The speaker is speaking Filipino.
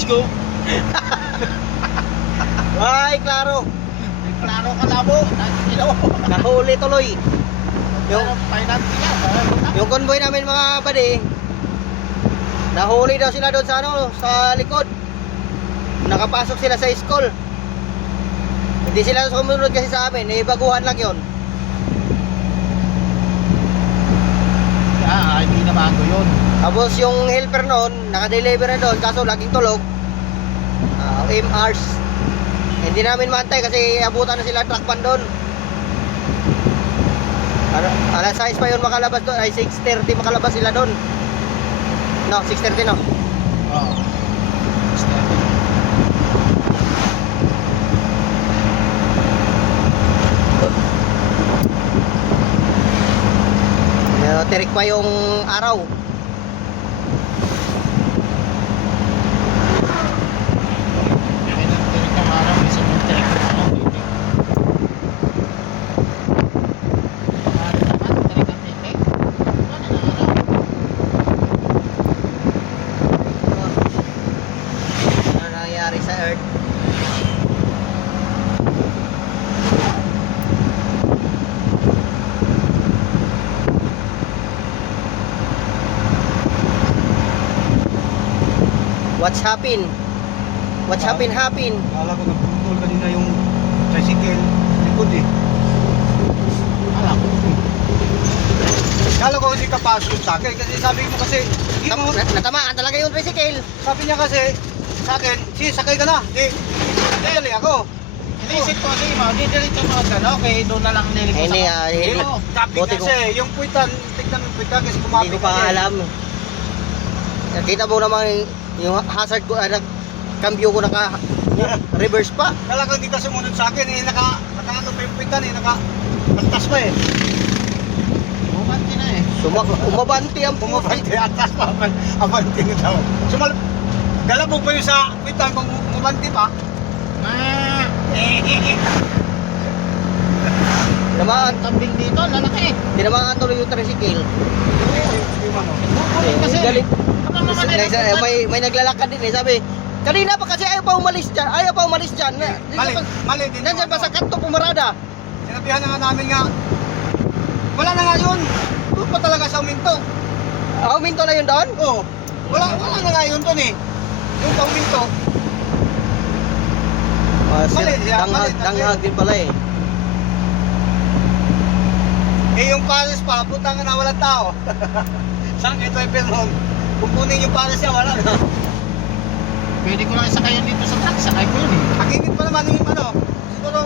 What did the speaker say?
Diyos ko. Ay, klaro. Klaro ka labo. Nakikilo. Nahuli tuloy. Yung, finance niya. yung convoy namin mga buddy, nahuli daw sila doon sa ano, sa likod. Nakapasok sila sa school. Hindi sila sumunod kasi sa amin, eh baguhan lang yon. Hindi na bago yun. Tapos yung helper noon, naka-deliver na doon, kaso laging tulog. MRs. Hindi namin maantay kasi abutan na sila truck pan doon. Alas 6 pa yun makalabas doon, ay 6:30 makalabas sila doon. No, 6:30 no. Oo. Tirik pa yung araw. Ano nangyari sa Earth? What's happened? What's happened? Akala ko nagputol kanina yung tricycle likod eh. Akala ko hindi ka pasok sa akin kasi sabi mo kasi hindi mo, Natamaan talaga yung tricycle. sabi niya kasi sa akin, sakay ka na. Dali ako. Inisip ko kasi, didiretso mo agad, okay, doon na lang nilig ko Hindi, sa hindi. Tapi Buti ko- kasi yung puwitan, tignan yung puwitan kasi Hindi kumapit ko pa alam. Nakita mo naman yung hazard ko, cambio ko reverse pa. Kala ko hindi ka sumunod sa akin eh, naka-ano pa yung puwitan eh, naka-antas pa eh. Bumanti na eh. Umabanti ang Bumabante, atas pa, abante na daw. Galabog pa yung sa puwitan kung bumabante pa. Tinamaan, Kambing dito, lalaki. tinamaan tuloy yung tricycle. Buburin kasi. Galit. Kapag naman May naglalakad din eh, sabi, kanina pa kasi ayaw pa umalis dyan. Mali din. Nandyan ba sa kanto pumarada? Sinabihan na nga namin nga, wala na nga yun. Doon pa talaga sa uminto. Huminto na yun doon? Oo. Wala na nga yun doon eh. Yung sa uminto. Mali siya, mali. Danghag din pala eh. Eh yung pares pa, putang na walang tao. Saan ito yung peron? Kukunin yung pares niya, wala na. Pwede ko lang isakayan dito sa truck, sakay ko yun eh. Ang init pa naman yung ano. Siguro